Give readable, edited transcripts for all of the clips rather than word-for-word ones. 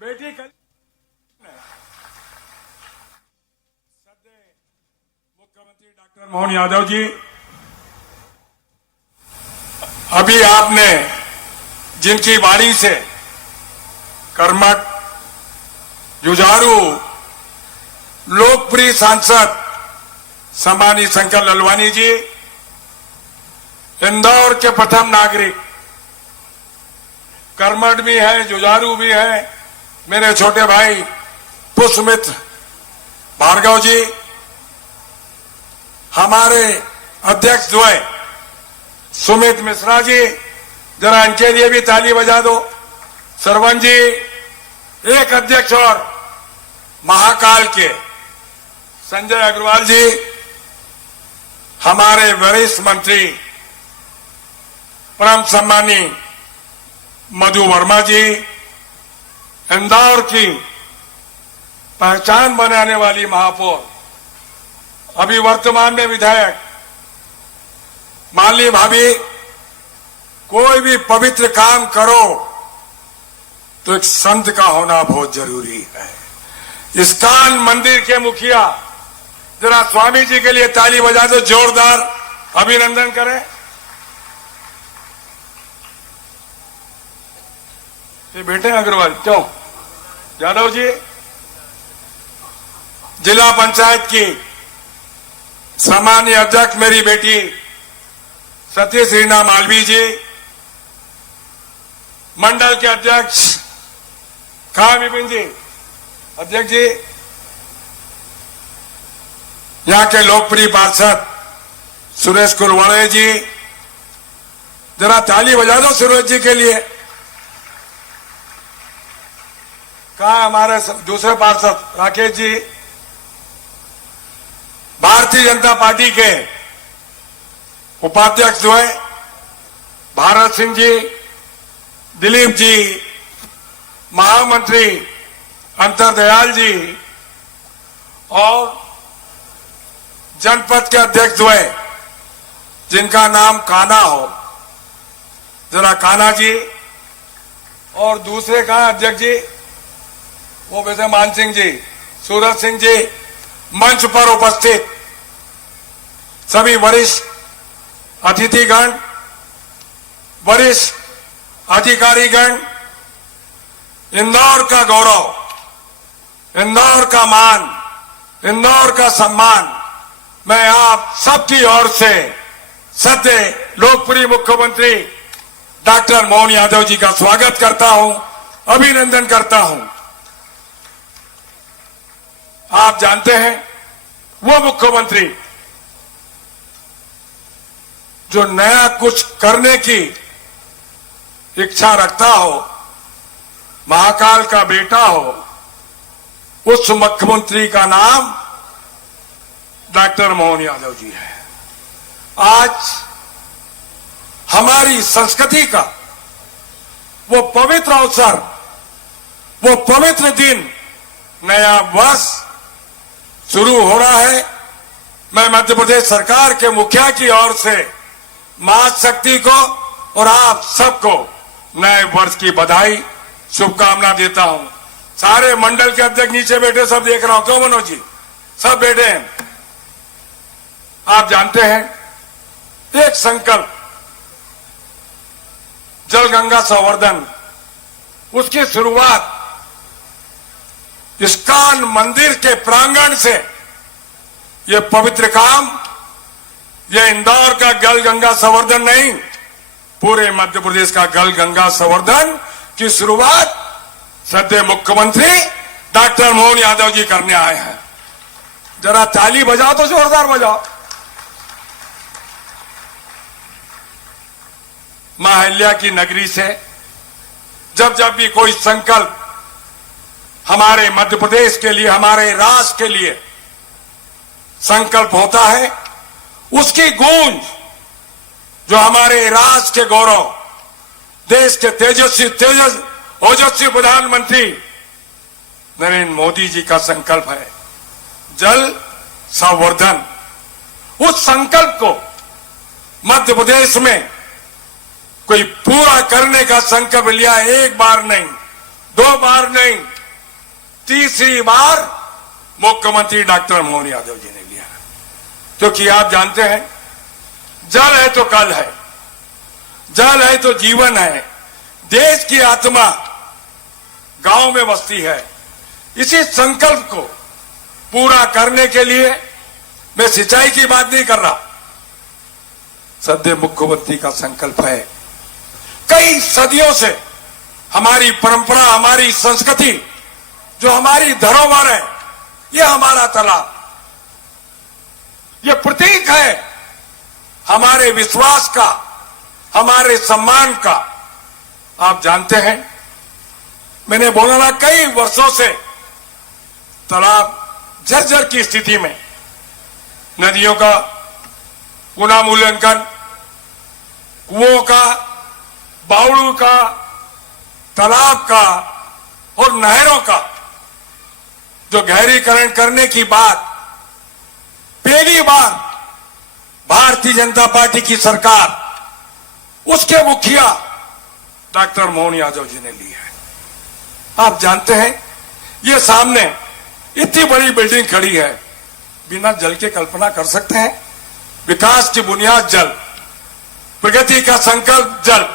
बेटी मुख्यमंत्री डॉक्टर मोहन यादव जी, अभी आपने जिनकी वाणी से कर्मठ, जुझारू, लोकप्रिय सांसद सम्मानित शंकर ललवानी जी, इंदौर के प्रथम नागरिक, कर्मठ भी है, जुझारू भी है, मेरे छोटे भाई पुष्पमित्र भार्गव जी, हमारे अध्यक्ष द्वय सुमित मिश्रा जी, जरा इनके लिए भी ताली बजा दो। सरवन जी, एक अध्यक्ष और महाकाल के संजय अग्रवाल जी, हमारे वरिष्ठ मंत्री परम सम्मानी मधु वर्मा जी, इंदौर की पहचान बनाने वाली महापौर, अभी वर्तमान में विधायक माली भाभी, कोई भी पवित्र काम करो तो एक संत का होना बहुत जरूरी है। इस्कॉन मंदिर के मुखिया, जरा स्वामी जी के लिए ताली बजा दो, जोरदार अभिनंदन करें। ये बेटे अग्रवाल क्यों, यादव जी, जिला पंचायत की सामान्य अध्यक्ष मेरी बेटी सतीश रीना मालवी जी, मंडल के अध्यक्ष कहा विपिन जी, अध्यक्ष जी, यहां के लोकप्रिय पार्षद सुरेश कुलवाड़े जी, जरा ताली बजा दो सुरेश जी के लिए। कहा हमारे दूसरे पार्षद राकेश जी, भारतीय जनता पार्टी के उपाध्यक्ष जो है भारत सिंह जी, दिलीप जी, महामंत्री अंतरदयाल जी और जनपद के अध्यक्ष जो है जिनका नाम काना हो, जरा काना जी, और दूसरे कहा अध्यक्ष जी, वो वैसे मान सिंह जी, सूरज सिंह जी, मंच पर उपस्थित सभी वरिष्ठ अतिथिगण, वरिष्ठ अधिकारीगण, इंदौर का गौरव, इंदौर का मान, इंदौर का सम्मान, मैं आप सबकी ओर से सद्य लोकप्रिय मुख्यमंत्री डॉक्टर मोहन यादव जी का स्वागत करता हूं, अभिनंदन करता हूं। आप जानते हैं वो मुख्यमंत्री जो नया कुछ करने की इच्छा रखता हो, महाकाल का बेटा हो, उस मुख्यमंत्री का नाम डॉक्टर मोहन यादव जी है। आज हमारी संस्कृति का वो पवित्र अवसर, वो पवित्र दिन, नया वर्ष शुरू हो रहा है। मैं मध्य प्रदेश सरकार के मुखिया की ओर से मां शक्ति को और आप सबको नए वर्ष की बधाई, शुभकामना देता हूं। सारे मंडल के अध्यक्ष नीचे बैठे, सब देख रहा हूं, क्यों मनोज जी, सब बैठे हैं। आप जानते हैं एक संकल्प जल गंगा संवर्धन, उसकी शुरुआत इस्कॉन मंदिर के प्रांगण से, ये पवित्र काम, ये इंदौर का जल गंगा संवर्धन नहीं, पूरे मध्य प्रदेश का जल गंगा संवर्धन की शुरुआत सद्य मुख्यमंत्री डॉक्टर मोहन यादव जी करने आए हैं। जरा ताली बजाओ तो जोरदार बजाओ। मां अहिल्या की नगरी से जब जब भी कोई संकल्प हमारे मध्य प्रदेश के लिए, हमारे राष्ट्र के लिए संकल्प होता है, उसकी गूंज जो हमारे राष्ट्र के गौरव, देश के ओजस्वी प्रधानमंत्री नरेंद्र मोदी जी का संकल्प है, जल संवर्धन। उस संकल्प को मध्य प्रदेश में कोई पूरा करने का संकल्प लिया, एक बार नहीं, दो बार नहीं, तीसरी बार मुख्यमंत्री डॉक्टर मोहन यादव जी ने लिया, क्योंकि आप जानते हैं जल है तो कल है, जल है तो जीवन है, देश की आत्मा गांव में बसती है। इसी संकल्प को पूरा करने के लिए मैं सिंचाई की बात नहीं कर रहा, सद्य मुख्यमंत्री का संकल्प है। कई सदियों से हमारी परंपरा, हमारी संस्कृति, जो हमारी धरोहर है, यह हमारा तालाब, यह प्रतीक है हमारे विश्वास का, हमारे सम्मान का। आप जानते हैं, मैंने बोला ना, कई वर्षों से तालाब जर्जर की स्थिति में, नदियों का पुनः मूल्यांकन, कुओं का, बावड़ों का, तालाब का और नहरों का जो गहरीकरण करने की बात पहली बार भारतीय जनता पार्टी की सरकार, उसके मुखिया डॉक्टर मोहन यादव जी ने ली है। आप जानते हैं, ये सामने इतनी बड़ी बिल्डिंग खड़ी है, बिना जल के कल्पना कर सकते हैं? विकास की बुनियाद जल, प्रगति का संकल्प जल,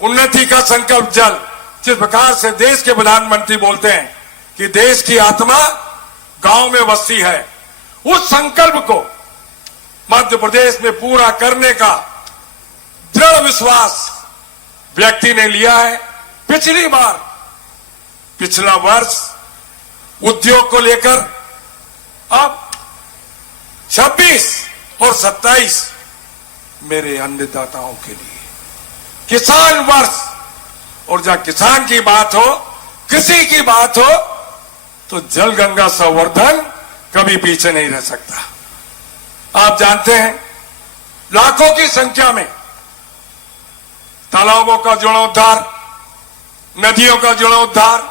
उन्नति का संकल्प जल। जिस प्रकार से देश के प्रधानमंत्री बोलते हैं कि देश की आत्मा गांव में बसती है, उस संकल्प को मध्य प्रदेश में पूरा करने का दृढ़ विश्वास व्यक्ति ने लिया है। पिछली बार, पिछला वर्ष उद्योग को लेकर, अब 26 और 27 मेरे अन्नदाताओं के लिए किसान वर्ष, और जब किसान की बात हो, कृषि की बात हो, तो जल गंगा संवर्धन कभी पीछे नहीं रह सकता। आप जानते हैं, लाखों की संख्या में तालाबों का जीर्णोद्धार, नदियों का जीर्णोद्धार,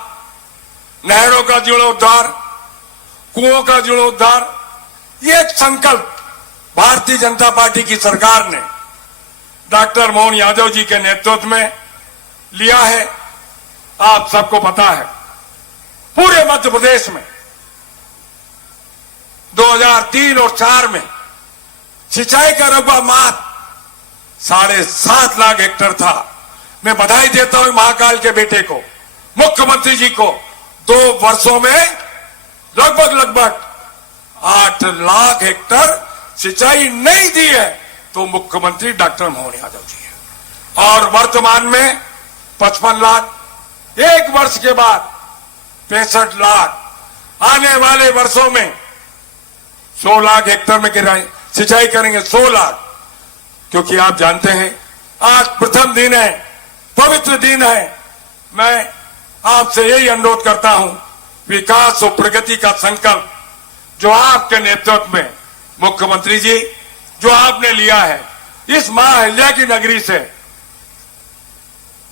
नहरों का जीर्णोद्धार, कुओं का जीर्णोद्धार, ये एक संकल्प भारतीय जनता पार्टी की सरकार ने डॉक्टर मोहन यादव जी के नेतृत्व में लिया है। आप सबको पता है, पूरे मध्य प्रदेश में 2003 और 4 में सिंचाई का रकबा मात्र 7.5 लाख हेक्टेयर था। मैं बधाई देता हूं महाकाल के बेटे को, मुख्यमंत्री जी को। 2 वर्षों में लगभग 8 लाख हेक्टेयर सिंचाई नहीं दी है, तो मुख्यमंत्री डॉक्टर मोहन यादव जी है। और वर्तमान में 55 लाख, एक वर्ष के बाद 65 लाख, आने वाले वर्षों में 100 लाख हेक्टेयर में सिंचाई करेंगे, 100 लाख। क्योंकि आप जानते हैं, आज प्रथम दिन है, पवित्र दिन है। मैं आपसे यही अनुरोध करता हूं, विकास और प्रगति का संकल्प जो आपके नेतृत्व में मुख्यमंत्री जी जो आपने लिया है, इस मां अहिल्या की नगरी से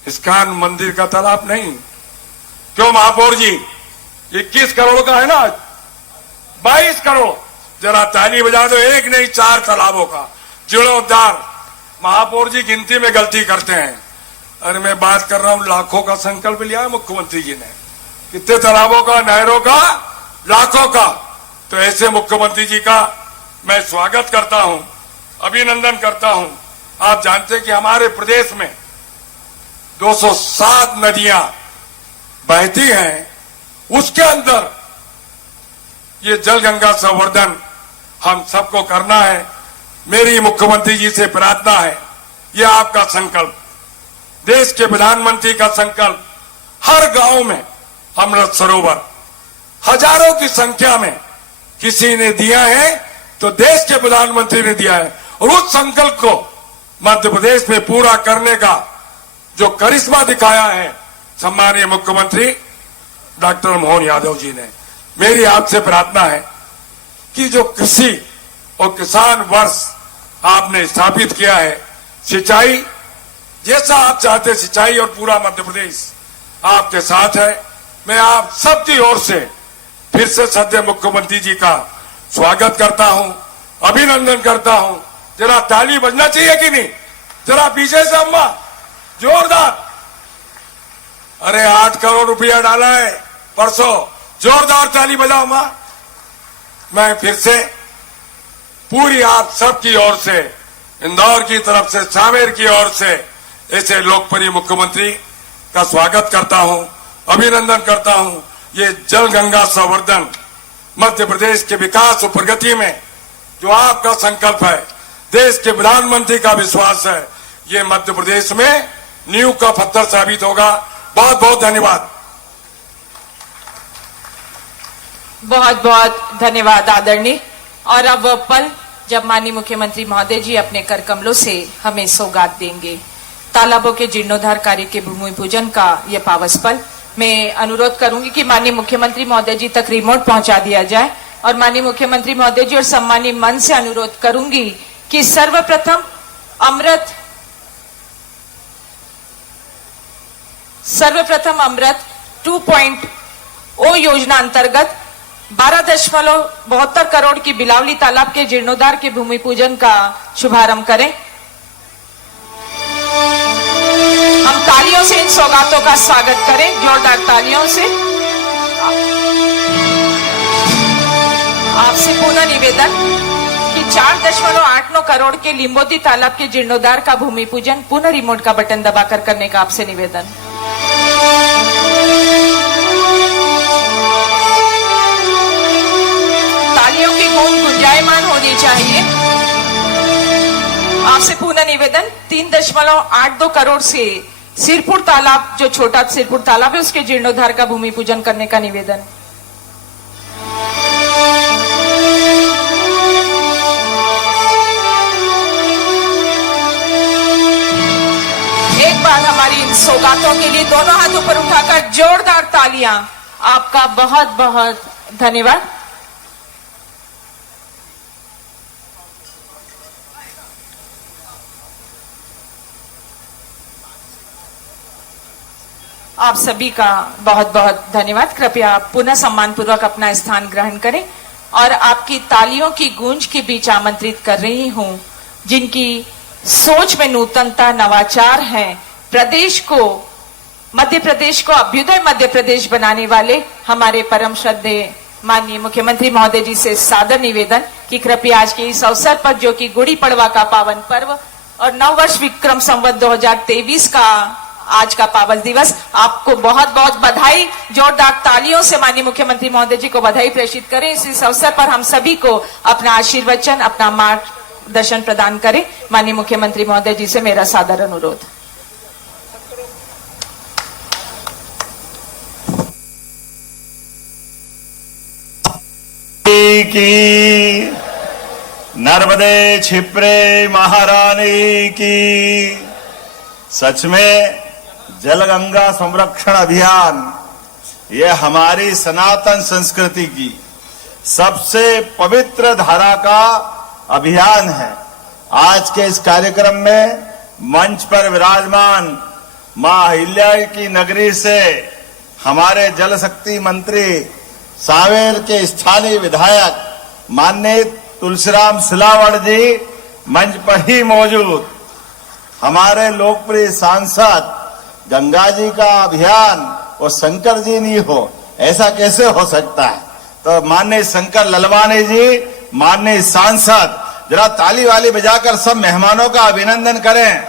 इस्कॉन मंदिर का तालाब नहीं, क्यों महापौर जी, 21 करोड़ का है ना, 22 करोड़, जरा ताली बजा दो। एक नहीं, 4 तालाबों का जीर्णोद्धार। महापौर जी गिनती में गलती करते हैं, अरे मैं बात कर रहा हूं, लाखों का संकल्प लिया है मुख्यमंत्री जी ने। कितने तालाबों का, नहरों का, लाखों का। तो ऐसे मुख्यमंत्री जी का मैं स्वागत करता हूं, अभिनंदन करता हूं। आप जानते हैं कि हमारे प्रदेश में 207 नदियां बहती हैं, उसके अंदर ये जल गंगा संवर्धन हम सबको करना है। मेरी मुख्यमंत्री जी से प्रार्थना है, ये आपका संकल्प, देश के प्रधानमंत्री का संकल्प, हर गांव में अमृत सरोवर हजारों की संख्या में किसी ने दिया है, तो देश के प्रधानमंत्री ने दिया है। और उस संकल्प को मध्य प्रदेश में पूरा करने का जो करिश्मा दिखाया है सम्मानीय मुख्यमंत्री डॉक्टर मोहन यादव जी ने, मेरी आपसे प्रार्थना है कि जो कृषि और किसान वर्ष आपने स्थापित किया है, सिंचाई जैसा आप चाहते, सिंचाई और पूरा मध्य प्रदेश आपके साथ है। मैं आप सबकी ओर से फिर से सद्य मुख्यमंत्री जी का स्वागत करता हूं, अभिनंदन करता हूं। जरा ताली बजना चाहिए कि नहीं? जरा पीछे से अम्मा, जोरदार। अरे 8 करोड़ रुपया डाला है परसों, जोरदार ताली बजाओ मां। मैं फिर से पूरी आप सबकी ओर से, इंदौर की तरफ से, सांवेर की ओर से ऐसे लोकप्रिय मुख्यमंत्री का स्वागत करता हूं, अभिनंदन करता हूं। ये जल गंगा संवर्धन मध्य प्रदेश के विकास और प्रगति में जो आपका संकल्प है, देश के प्रधानमंत्री का विश्वास है, ये मध्य प्रदेश में नींव का पत्थर साबित होगा। बहुत बहुत धन्यवाद। बहुत बहुत धन्यवाद आदरणीय। और अब वह पल जब माननीय मुख्यमंत्री महोदय जी अपने कर कमलों से हमें सौगात देंगे। तालाबों के जीर्णोद्धार कार्य के भूमि पूजन का यह पावस पल, मैं अनुरोध करूंगी कि माननीय मुख्यमंत्री महोदय जी तक रिमोट पहुंचा दिया जाए। और माननीय मुख्यमंत्री महोदय जी और सम्मानीय मन से अनुरोध करूंगी कि सर्वप्रथम अमृत 2.0 योजना अंतर्गत 12.72 करोड़ की बिलावली तालाब के जीर्णोद्धार के भूमि पूजन का शुभारंभ करें। हम तालियों से इन सौगातों का स्वागत करें, जोरदार तालियों से। आपसे पुनः निवेदन कि 4.89 करोड़ के लिंबोती तालाब के जीर्णोद्धार का भूमि पूजन पुनः रिमोट का बटन दबाकर करने का आपसे निवेदन। तालियों की गूंज गुंजायमान होनी चाहिए। आपसे पुनः निवेदन 3.82 करोड़ से सिरपुर तालाब, जो छोटा सिरपुर तालाब है, उसके जीर्णोद्धार का भूमि पूजन करने का निवेदन। एक बार हमारी इन सौगातों के लिए दोनों हाथ ऊपर उठाकर जोरदार तालियां। आपका बहुत बहुत धन्यवाद। आप सभी का बहुत बहुत धन्यवाद। कृपया पुनः सम्मान पूर्वक अपना स्थान ग्रहण करें और आपकी तालियों की गूंज के बीच आमंत्रित कर रही हूं जिनकी सोच में नूतनता, नवाचार है, मध्य प्रदेश को अभ्युदय मध्य प्रदेश बनाने वाले हमारे परम श्रद्धेय माननीय मुख्यमंत्री महोदय जी से सादर निवेदन कि कृपया आज के इस अवसर पर, जो कि गुड़ी पड़वा का पावन पर्व और नववर्ष विक्रम संवत 2023 का आज का पावन दिवस, आपको बहुत बहुत बधाई। जोरदार तालियों से माननीय मुख्यमंत्री महोदय जी को बधाई प्रेषित करें। इस अवसर पर हम सभी को अपना आशीर्वचन, अपना मार्गदर्शन प्रदान करें। माननीय मुख्यमंत्री महोदय जी से मेरा सादर अनुरोध। की नर्मदे क्षिप्रे महारानी की। सच में जल गंगा संरक्षण अभियान ये हमारी सनातन संस्कृति की सबसे पवित्र धारा का अभियान है। आज के इस कार्यक्रम में मंच पर विराजमान मां अहिल्या की नगरी से हमारे जल शक्ति मंत्री, सांवेर के स्थानीय विधायक माननीय तुलसीराम सिलावट जी मंच पर ही मौजूद, हमारे लोकप्रिय सांसद गंगा जी का अभियान और शंकर जी नहीं हो, ऐसा कैसे हो सकता है। तो माननीय शंकर ललवानी जी, माननीय सांसद, जरा ताली वाली बजाकर सब मेहमानों का अभिनंदन करें।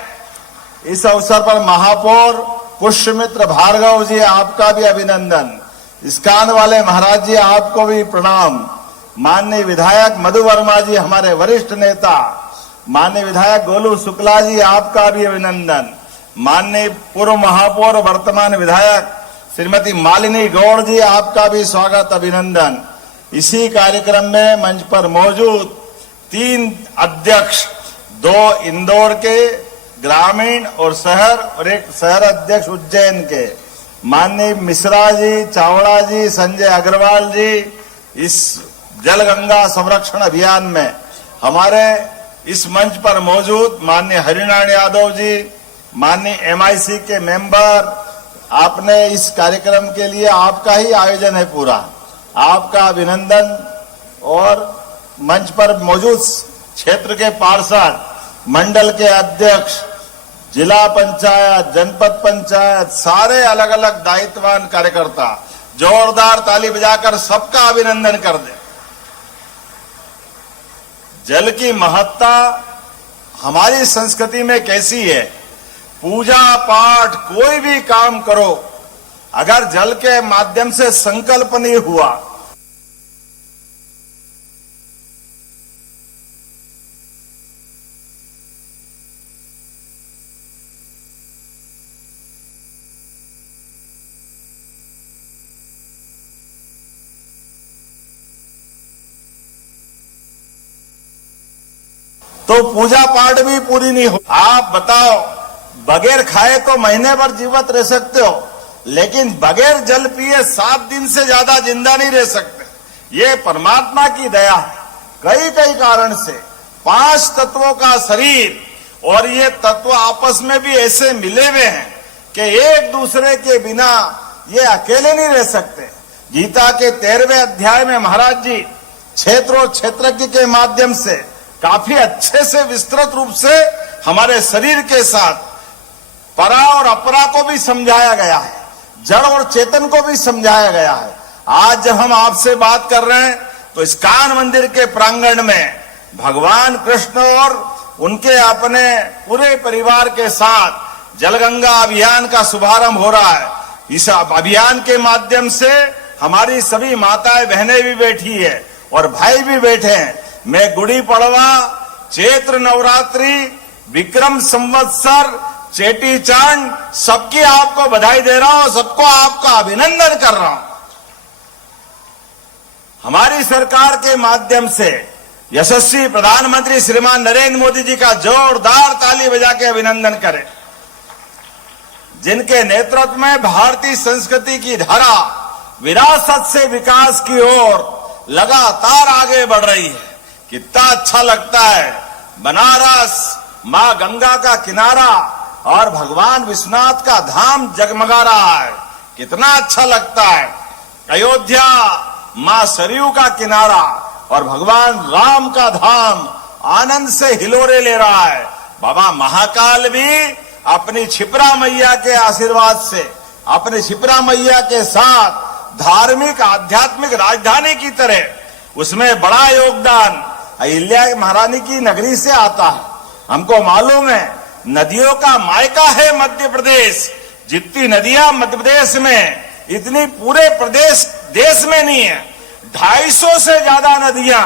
इस अवसर पर महापौर पुष्यमित्र भार्गव जी, आपका भी अभिनंदन। इस्कान वाले महाराज जी, आपको भी प्रणाम। माननीय विधायक मधु वर्मा जी, हमारे वरिष्ठ नेता, माननीय विधायक गोलू शुक्ला जी, आपका भी अभिनंदन। माननीय पूर्व महापौर वर्तमान विधायक श्रीमती मालिनी गौड़ जी, आपका भी स्वागत, अभिनंदन। इसी कार्यक्रम में मंच पर मौजूद 3 अध्यक्ष, 2 इंदौर के ग्रामीण और शहर और एक शहर अध्यक्ष उज्जैन के, माननीय मिश्रा जी, चावड़ा जी, संजय अग्रवाल जी, इस जल गंगा संरक्षण अभियान में हमारे इस मंच पर मौजूद माननीय हरिनारायण यादव जी, माननीय MIC के मेंबर, आपने इस कार्यक्रम के लिए, आपका ही आयोजन है पूरा, आपका अभिनंदन। और मंच पर मौजूद क्षेत्र के पार्षद, मंडल के अध्यक्ष, जिला पंचायत, जनपद पंचायत, सारे अलग अलग दायित्ववान कार्यकर्ता जोरदार ताली बजाकर सबका अभिनंदन कर दें। जल की महत्ता हमारी संस्कृति में कैसी है? पूजा पाठ कोई भी काम करो, अगर जल के माध्यम से संकल्प नहीं हुआ तो पूजा पाठ भी पूरी नहीं हो। आप बताओ, बगैर खाए तो महीने भर जीवित रह सकते हो, लेकिन बगैर जल पिए 7 दिन से ज्यादा जिंदा नहीं रह सकते। ये परमात्मा की दया है। कई कई कारण से 5 तत्वों का शरीर और ये तत्व आपस में भी ऐसे मिले हुए हैं कि एक दूसरे के बिना ये अकेले नहीं रह सकते। गीता के 13वें अध्याय में महाराज जी क्षेत्र और क्षेत्रज्ञ के माध्यम से काफी अच्छे से विस्तृत रूप से हमारे शरीर के साथ परा और अपरा को भी समझाया गया है, जड़ और चेतन को भी समझाया गया है। आज जब हम आपसे बात कर रहे हैं तो इस्कॉन मंदिर के प्रांगण में भगवान कृष्ण और उनके अपने पूरे परिवार के साथ जलगंगा अभियान का शुभारंभ हो रहा है। इस अभियान के माध्यम से हमारी सभी माताएं बहनें भी बैठी है और भाई भी बैठे हैं। मैं गुड़ी पड़वा, चैत्र नवरात्रि, विक्रम संवत्सर, चेटी चांद सबकी आपको बधाई दे रहा हूं, सबको आपका अभिनंदन कर रहा हूं। हमारी सरकार के माध्यम से यशस्वी प्रधानमंत्री श्रीमान नरेंद्र मोदी जी का जोरदार ताली बजा के अभिनंदन करें, जिनके नेतृत्व में भारतीय संस्कृति की धारा विरासत से विकास की ओर लगातार आगे बढ़ रही है। कितना अच्छा लगता है, बनारस मां गंगा का किनारा और भगवान विश्वनाथ का धाम जगमगा रहा है। कितना अच्छा लगता है, अयोध्या मां सरयू का किनारा और भगवान राम का धाम आनंद से हिलोरे ले रहा है। बाबा महाकाल भी अपनी क्षिप्रा मैया के आशीर्वाद से, अपनी क्षिप्रा मैया के साथ धार्मिक आध्यात्मिक राजधानी की तरह उसमें बड़ा योगदान अहिल्या महारानी की नगरी से आता है। हमको मालूम है नदियों का मायका है मध्य प्रदेश। जितनी नदियां मध्य प्रदेश में, इतनी पूरे प्रदेश देश में नहीं है। 250 से ज्यादा नदियां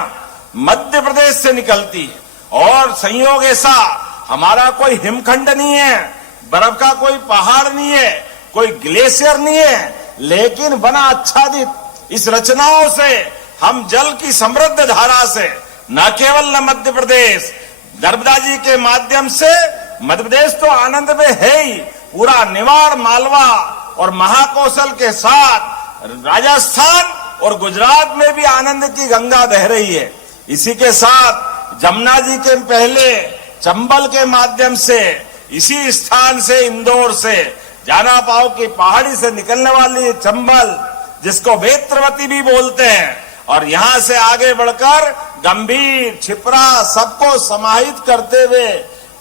मध्य प्रदेश से निकलती है और संयोग ऐसा हमारा कोई हिमखंड नहीं है, बर्फ का कोई पहाड़ नहीं है, कोई ग्लेशियर नहीं है, लेकिन बना आच्छादित इस रचनाओं से हम जल की समृद्ध धारा से न केवल मध्य प्रदेश नर्मदा जी के माध्यम से, मध्य प्रदेश तो आनंद में है ही, पूरा निवाड़ मालवा और महाकौशल के साथ राजस्थान और गुजरात में भी आनंद की गंगा बह रही है। इसी के साथ जमुना जी के पहले चंबल के माध्यम से, इसी स्थान से इंदौर से जाना पाओ की पहाड़ी से निकलने वाली चंबल, जिसको वेत्रवती भी बोलते हैं, और यहां से आगे बढ़कर गंभीर, छिपरा सबको समाहित करते हुए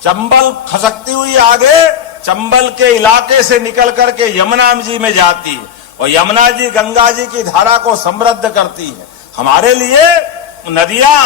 चंबल खसकती हुई आगे चंबल के इलाके से निकल करके यमुना जी में जाती है और यमुना जी गंगा जी की धारा को समृद्ध करती है। हमारे लिए नदियां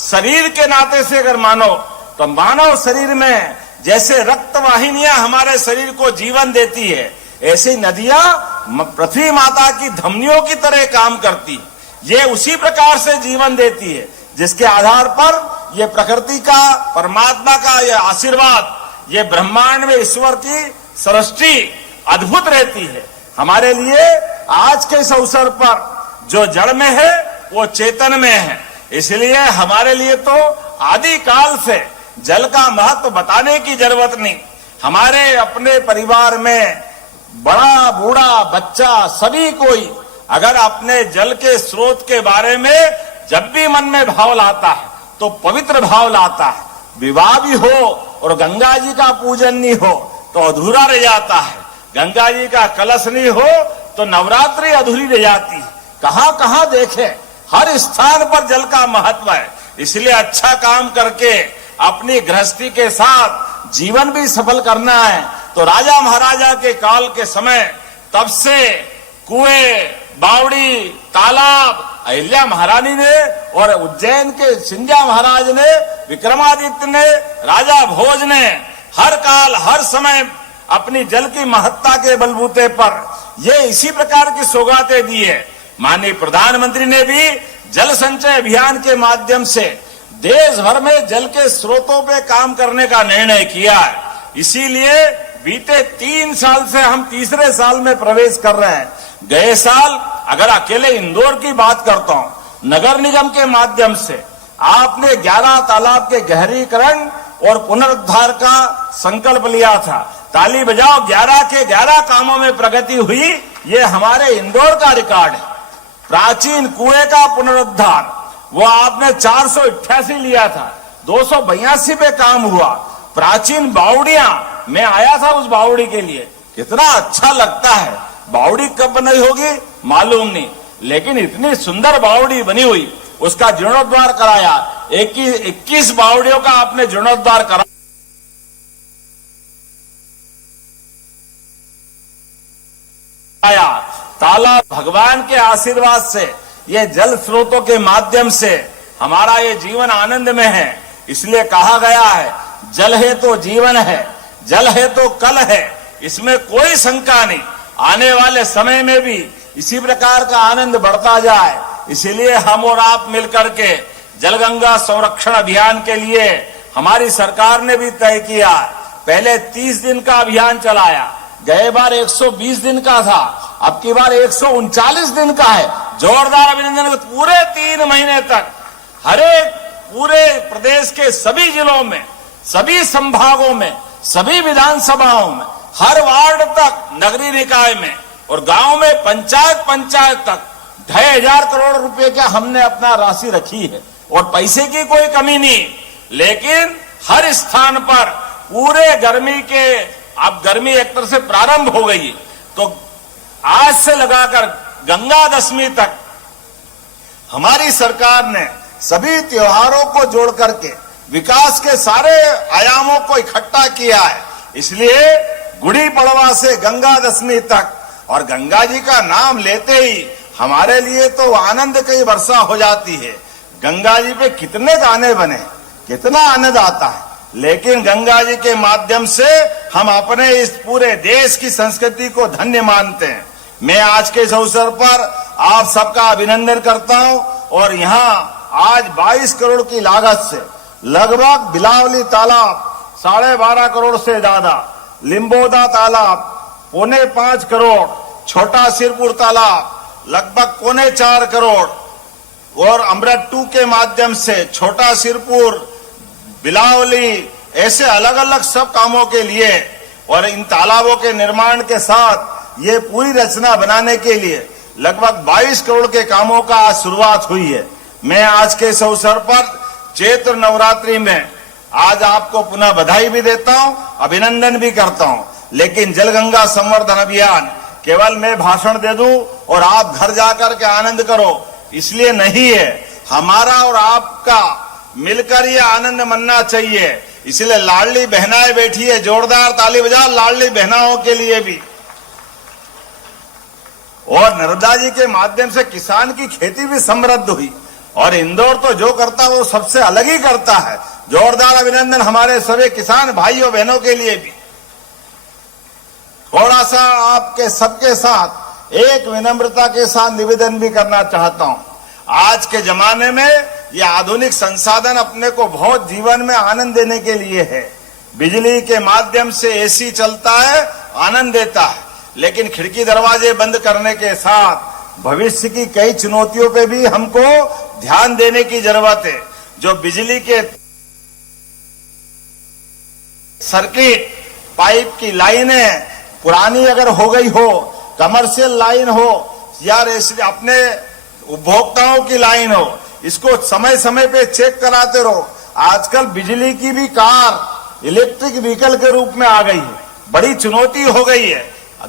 शरीर के नाते से अगर मानो तो मानव शरीर में जैसे रक्त वाहिनियां हमारे शरीर को जीवन देती है, ऐसी नदियां पृथ्वी माता की धमनियों की तरह काम करती है। ये उसी प्रकार से जीवन देती है जिसके आधार पर ये प्रकृति का, परमात्मा का ये आशीर्वाद, ये ब्रह्मांड में ईश्वर की सृष्टि अद्भुत रहती है। हमारे लिए आज के इस अवसर पर जो जड़ में है वो चेतन में है, इसलिए हमारे लिए तो आदि काल से जल का महत्व बताने की जरूरत नहीं। हमारे अपने परिवार में बड़ा बूढ़ा बच्चा सभी कोई अगर अपने जल के स्रोत के बारे में जब भी मन में भाव लाता है तो पवित्र भाव लाता है। विवाह भी हो और गंगा जी का पूजन नहीं हो तो अधूरा रह जाता है, गंगा जी का कलश नहीं हो तो नवरात्रि अधूरी रह जाती है। कहां कहां देखे, हर स्थान पर जल का महत्व है। इसलिए अच्छा काम करके अपनी गृहस्थी के साथ जीवन भी सफल करना है तो राजा महाराजा के काल के समय तब से कुएं, बावड़ी, तालाब अहिल्या महारानी ने और उज्जैन के सिंधिया महाराज ने, विक्रमादित्य ने, राजा भोज ने हर काल हर समय अपनी जल की महत्ता के बलबूते पर ये इसी प्रकार की सौगातें दी है। माननीय प्रधानमंत्री ने भी जल संचय अभियान के माध्यम से देश भर में जल के स्रोतों पे काम करने का निर्णय किया है। इसीलिए बीते 3 साल से हम तीसरे साल में प्रवेश कर रहे हैं। गए साल अगर अकेले इंदौर की बात करता हूं, नगर निगम के माध्यम से आपने 11 तालाब के गहरीकरण और पुनरुद्धार का संकल्प लिया था। ताली बजाओ, 11 के 11 कामों में प्रगति हुई। ये हमारे इंदौर का रिकॉर्ड है। प्राचीन कुएं का पुनरुद्धार वो आपने 488 लिया था, 282 पे काम हुआ। प्राचीन बावड़ियां, मैं आया था उस बावड़ी के लिए, कितना अच्छा लगता है। बावड़ी कब बनाई होगी मालूम नहीं, लेकिन इतनी सुंदर बावड़ी बनी हुई, उसका जीर्णोद्धार कराया। 21 बावड़ियों का आपने जीर्णोद्धार कराया। तालाब भगवान के आशीर्वाद से, ये जल स्रोतों के माध्यम से हमारा ये जीवन आनंद में है। इसलिए कहा गया है जल है तो जीवन है, जल है तो कल है, इसमें कोई शंका नहीं। आने वाले समय में भी इसी प्रकार का आनंद बढ़ता जाए। इसीलिए हम और आप मिलकर के जलगंगा संरक्षण अभियान के लिए हमारी सरकार ने भी तय किया। पहले 30 दिन का अभियान चलाया, गए बार 120 दिन का था, अब की बार 139 दिन का है। जोरदार अभिनंदन। पूरे 3 महीने तक हरेक पूरे प्रदेश के सभी जिलों में, सभी संभागों में, सभी विधानसभाओं में, हर वार्ड तक, नगरीय निकाय में और गांव में, पंचायत तक 2,500 करोड़ रुपए का हमने अपना राशि रखी है। और पैसे की कोई कमी नहीं, लेकिन हर स्थान पर पूरे गर्मी के, अब गर्मी एक तरह से प्रारंभ हो गई, तो आज से लगाकर गंगा दशमी तक हमारी सरकार ने सभी त्योहारों को जोड़ करके विकास के सारे आयामों को इकट्ठा किया है। इसलिए गुड़ी पड़वा से गंगा दशमी तक, और गंगा जी का नाम लेते ही हमारे लिए तो आनंद की वर्षा हो जाती है। गंगा जी पे कितने गाने बने, कितना आनंद आता है, लेकिन गंगा जी के माध्यम से हम अपने इस पूरे देश की संस्कृति को धन्य मानते हैं। मैं आज के इस अवसर पर आप सबका अभिनंदन करता हूं। और यहाँ आज 22 करोड़ की लागत से लगभग बिलावली तालाब 12.5 करोड़ से ज्यादा, लिम्बोदा तालाब 4.25 करोड़, छोटा सिरपुर तालाब लगभग 4.25 करोड़, और अमृत 2 के माध्यम से छोटा सिरपुर, बिलावली, ऐसे अलग अलग सब कामों के लिए, और इन तालाबों के निर्माण के साथ ये पूरी रचना बनाने के लिए लगभग 22 करोड़ के कामों का आज शुरुआत हुई है। मैं आज के इस अवसर पर चैत्र नवरात्रि में आज आपको पुनः बधाई भी देता हूं, अभिनंदन भी करता हूं। लेकिन जलगंगा संवर्धन अभियान केवल मैं भाषण दे दूं और आप घर जाकर के आनंद करो, इसलिए नहीं है। हमारा और आपका मिलकर ये आनंद मनना चाहिए। इसलिए लाडली बहनाएं बैठी है, जोरदार ताली बजाओ लाडली बहनाओं के लिए भी। और नर्मदा जी के माध्यम से किसान की खेती भी समृद्ध हुई, और इंदौर तो जो करता है वो सबसे अलग ही करता है। जोरदार अभिनंदन हमारे सभी किसान भाइयों बहनों के लिए भी। थोड़ा सा आपके सबके साथ एक विनम्रता के साथ निवेदन भी करना चाहता हूं। आज के जमाने में ये आधुनिक संसाधन अपने को बहुत जीवन में आनंद देने के लिए है। बिजली के माध्यम से एसी चलता है, आनंद देता है, लेकिन खिड़की दरवाजे बंद करने के साथ भविष्य की कई चुनौतियों पे भी हमको ध्यान देने की जरूरत है। जो बिजली के सर्किट, पाइप की लाइनें पुरानी अगर हो गई हो, कमर्शियल लाइन हो या अपने उपभोक्ताओं की लाइन हो, इसको समय समय पे चेक कराते रहो। आजकल बिजली की भी कार इलेक्ट्रिक व्हीकल के रूप में आ गई है, बड़ी चुनौती हो गई है।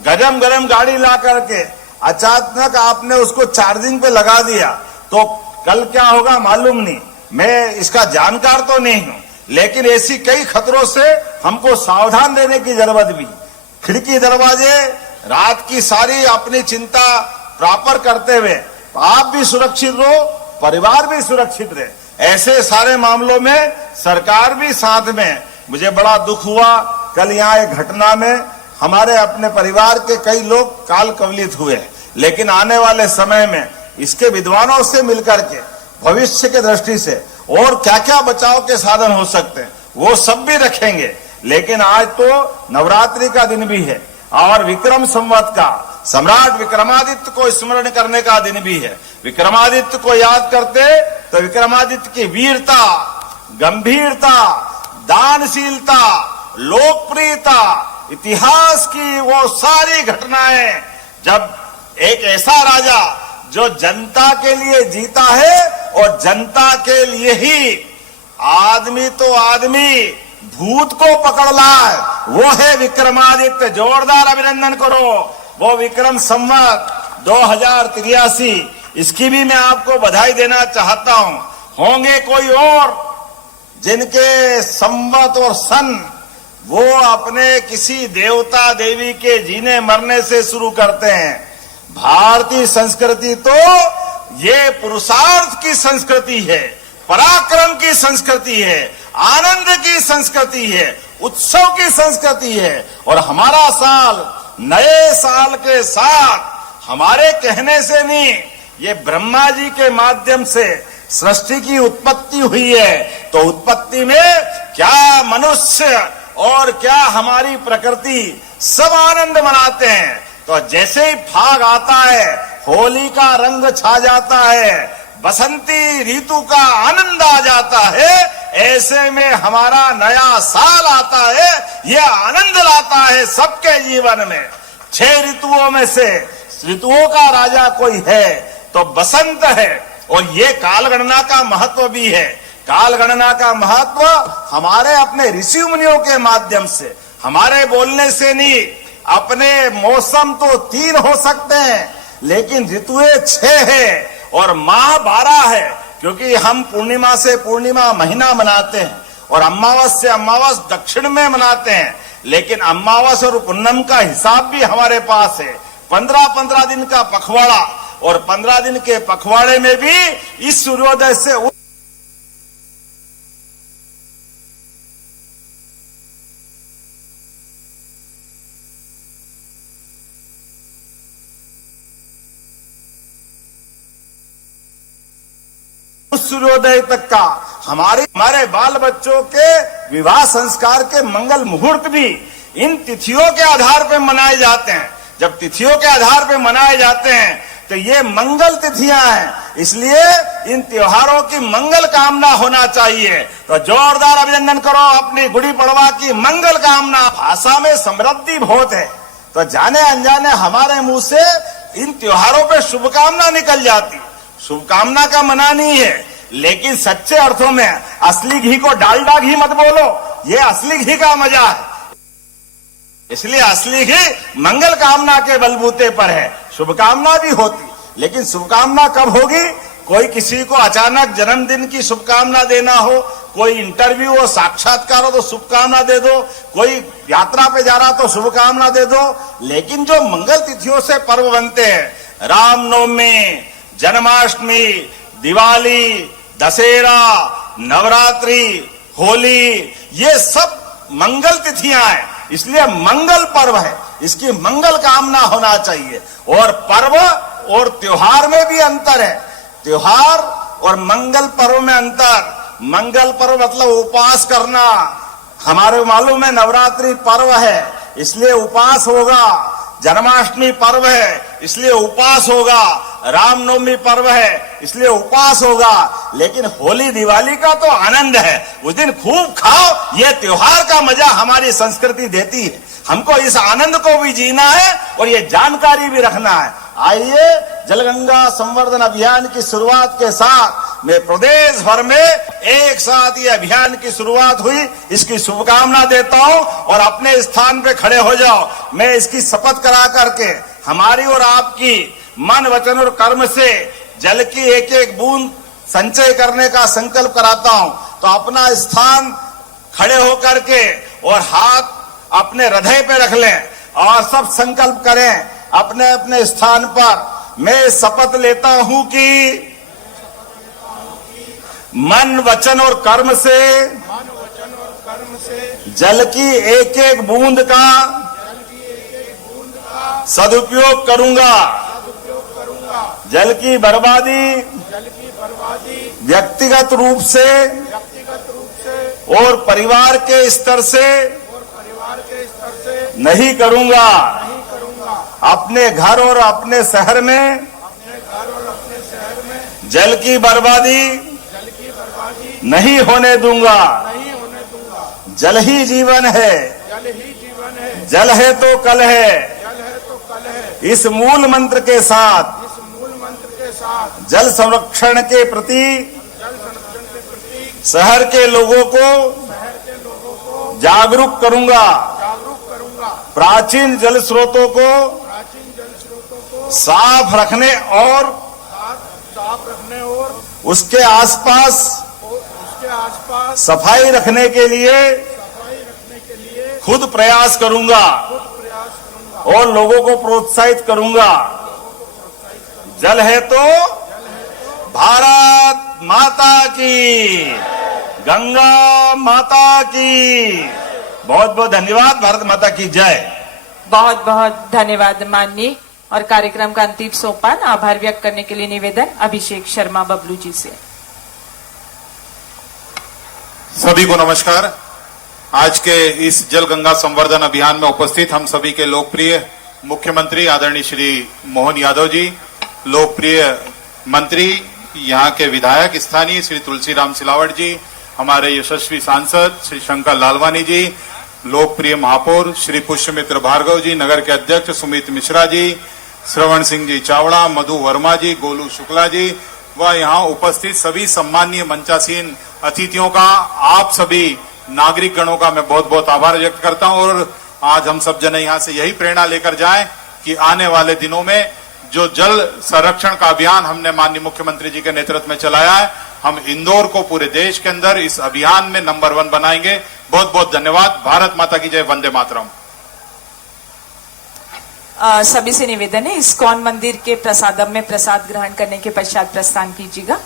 गरम गरम गाड़ी ला करके अचानक आपने उसको चार्जिंग पे लगा दिया तो कल क्या होगा मालूम नहीं। मैं इसका जानकार तो नहीं हूं, लेकिन ऐसी कई खतरों से हमको सावधान रहने की जरूरत भी। खिड़की दरवाजे रात की सारी अपनी चिंता प्रॉपर करते हुए आप भी सुरक्षित रहो, परिवार भी सुरक्षित रहे। ऐसे सारे मामलों में सरकार भी साथ में। मुझे बड़ा दुख हुआ कल यहाँ एक घटना में हमारे अपने परिवार के कई लोग काल कवलित हुए, लेकिन आने वाले समय में इसके विद्वानों से मिलकर के भविष्य के दृष्टि से और क्या क्या बचाव के साधन हो सकते हैं वो सब भी रखेंगे। लेकिन आज तो नवरात्रि का दिन भी है और विक्रम संवत का सम्राट विक्रमादित्य को स्मरण करने का दिन भी है। विक्रमादित्य को याद करते तो विक्रमादित्य की वीरता, गंभीरता, दानशीलता, लोकप्रियता, इतिहास की वो सारी घटनाएं, जब एक ऐसा राजा जो जनता के लिए जीता है और जनता के लिए ही आदमी तो आदमी भूत को पकड़ लाए, वो है विक्रमादित्य। जोरदार अभिनंदन करो। वो विक्रम संवत 2083, इसकी भी मैं आपको बधाई देना चाहता हूं। होंगे कोई और जिनके संवत और सन वो अपने किसी देवता देवी के जीने मरने से शुरू करते हैं। भारतीय संस्कृति तो ये पुरुषार्थ की संस्कृति है, पराक्रम की संस्कृति है, आनंद की संस्कृति है, उत्सव की संस्कृति है। और हमारा साल नए साल के साथ हमारे कहने से नहीं, ये ब्रह्मा जी के माध्यम से सृष्टि की उत्पत्ति हुई है। तो उत्पत्ति में क्या मनुष्य और क्या हमारी प्रकृति सब आनंद मनाते हैं। तो जैसे ही फाग आता है, होली का रंग छा जाता है, बसंती ऋतु का आनंद आ जाता है, ऐसे में हमारा नया साल आता है, यह आनंद लाता है सबके जीवन में। 6 ऋतुओं में से ऋतुओं का राजा कोई है तो बसंत है। और ये कालगणना का महत्व भी है। कालगणना का महत्व हमारे अपने ऋषि मुनियों के माध्यम से, हमारे बोलने से नहीं। अपने मौसम तो 3 हो सकते हैं, लेकिन ऋतुएं 6 है और माह 12 है, क्योंकि हम पूर्णिमा से पूर्णिमा महीना मनाते हैं और अमावस से अमावस दक्षिण में मनाते हैं। लेकिन अमावस और पूर्णिमा का हिसाब भी हमारे पास है। 15-15 दिन का पखवाड़ा, और 15 दिन के पखवाड़े में भी इस सूर्योदय से सूर्योदय तक का हमारे बाल बच्चों के विवाह संस्कार के मंगल मुहूर्त भी इन तिथियों के आधार पर मनाए जाते हैं। जब तिथियों के आधार पर मनाए जाते हैं तो ये मंगल तिथियां हैं, इसलिए इन त्योहारों की मंगल कामना होना चाहिए। तो जोरदार अभिनंदन करो अपनी गुड़ी पड़वा की मंगल कामना। भाषा में समृद्धि बहुत है, तो जाने अनजाने हमारे मुंह से इन त्योहारों पे शुभकामना निकल जाती। शुभकामना का मना नहीं है, लेकिन सच्चे अर्थों में असली घी को डालडा घी मत बोलो, ये असली घी का मजा है। इसलिए असली घी मंगल कामना के बलबूते पर है। शुभकामना भी होती, लेकिन शुभकामना कब होगी? कोई किसी को अचानक जन्मदिन की शुभकामना देना हो, कोई इंटरव्यू हो, साक्षात्कार हो तो शुभकामना दे दो, कोई यात्रा पे जा रहा तो शुभकामना दे दो। लेकिन जो मंगल तिथियों से पर्व बनते हैं, रामनवमी, जन्माष्टमी, दिवाली, दशहरा, नवरात्रि, होली, ये सब मंगल तिथियां हैं, इसलिए मंगल पर्व है, इसकी मंगल कामना होना चाहिए। और पर्व और त्योहार में भी अंतर है। त्योहार और मंगल पर्व में अंतर। मंगल पर्व मतलब उपवास करना। हमारे मालूम है नवरात्रि पर्व है, इसलिए उपवास होगा। जन्माष्टमी पर्व है, इसलिए उपवास होगा। रामनवमी पर्व है, इसलिए उपवास होगा। लेकिन होली दिवाली का तो आनंद है, उस दिन खूब खाओ। ये त्योहार का मजा हमारी संस्कृति देती है। हमको इस आनंद को भी जीना है और ये जानकारी भी रखना है। आइए जलगंगा संवर्धन अभियान की शुरुआत के साथ मैं प्रदेश भर में एक साथ ये अभियान की शुरुआत हुई, इसकी शुभकामना देता हूं। और अपने स्थान पे खड़े हो जाओ। मैं इसकी शपथ करा करके हमारी और आपकी मन, वचन और कर्म से जल की एक एक बूंद संचय करने का संकल्प कराता हूं। तो अपना स्थान खड़े होकर के और हाथ अपने हृदय पे रख लें और सब संकल्प करें अपने अपने स्थान पर। मैं शपथ लेता हूं कि मन वचन और कर्म से जल की एक एक बूंद का सदुपयोग करूंगा। जल की बर्बादी व्यक्तिगत रूप से और परिवार के स्तर से नहीं करूंगा। अपने घर और अपने शहर में जल की बर्बादी नहीं होने दूंगा। जल ही जीवन है, जल है तो कल है। इस मूल मंत्र के साथ जल संरक्षण के प्रति शहर के लोगों को जागरूक करूंगा। प्राचीन जल स्रोतों को साफ रखने और उसके आसपास सफाई रखने के लिए खुद प्रयास करूंगा और लोगों को प्रोत्साहित करूंगा। जल है तो भारत माता की, गंगा माता की। बहुत बहुत धन्यवाद। भारत माता की जय। बहुत बहुत धन्यवाद माननीय। और कार्यक्रम का अंतिम सोपान आभार व्यक्त करने के लिए निवेदन अभिषेक शर्मा बबलू जी से। सभी को नमस्कार। आज के इस जल गंगा संवर्धन अभियान में उपस्थित हम सभी के लोकप्रिय मुख्यमंत्री आदरणीय श्री मोहन यादव जी, लोकप्रिय मंत्री, यहाँ के विधायक स्थानीय श्री तुलसीराम सिलावट जी, हमारे यशस्वी सांसद श्री शंकर लालवानी जी, लोकप्रिय महापौर श्री पुष्यमित्र भार्गव जी, नगर के अध्यक्ष सुमित मिश्रा जी, श्रवण सिंह जी चावड़ा, मधु वर्मा जी, गोलू शुक्ला जी व यहाँ उपस्थित सभी सम्मानीय मंचासीन अतिथियों का, आप सभी नागरिक गणों का मैं बहुत बहुत आभार व्यक्त करता हूं। और आज हम सब जने यहाँ से यही प्रेरणा लेकर जाएं कि आने वाले दिनों में जो जल संरक्षण का अभियान हमने माननीय मुख्यमंत्री जी के नेतृत्व में चलाया है, हम इंदौर को पूरे देश के अंदर इस अभियान में नंबर 1 बनाएंगे। बहुत बहुत धन्यवाद। भारत माता की जय। वंदे मातरम। सभी से निवेदन है इस्कॉन मंदिर के प्रसादम में प्रसाद ग्रहण करने के पश्चात प्रस्थान कीजिएगा।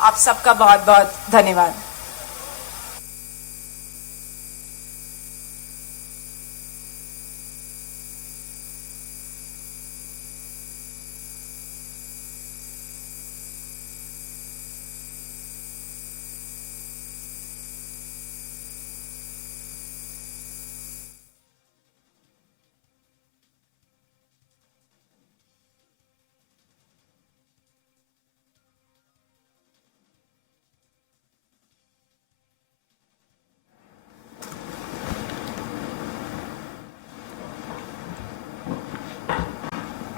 आप सबका बहुत बहुत धन्यवाद।